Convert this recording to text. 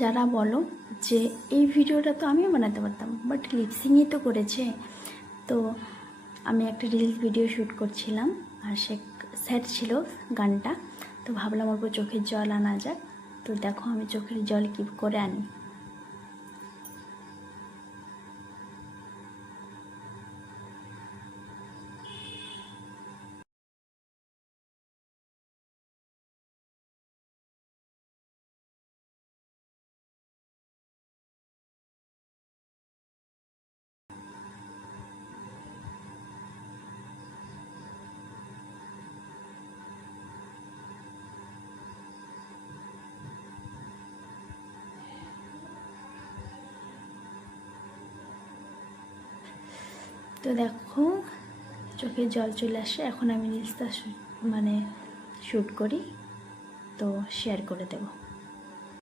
যারা বলো যে এই ভিডিওটা তো আমিও বানাতে পারতাম, বাট লিপসিংই তো করেছে। তো আমি একটা রিলস ভিডিও শ্যুট করছিলাম, আর সে স্যাড ছিল গানটা, তো ভাবলাম অল্প চোখের জল আনা যাক। তো দেখো আমি চোখের জল কী করে আনি। তো দেখো চোখে জল চলে আসে। এখন আমি রিলসটা শ্যুট করি, তো শেয়ার করে দেবো।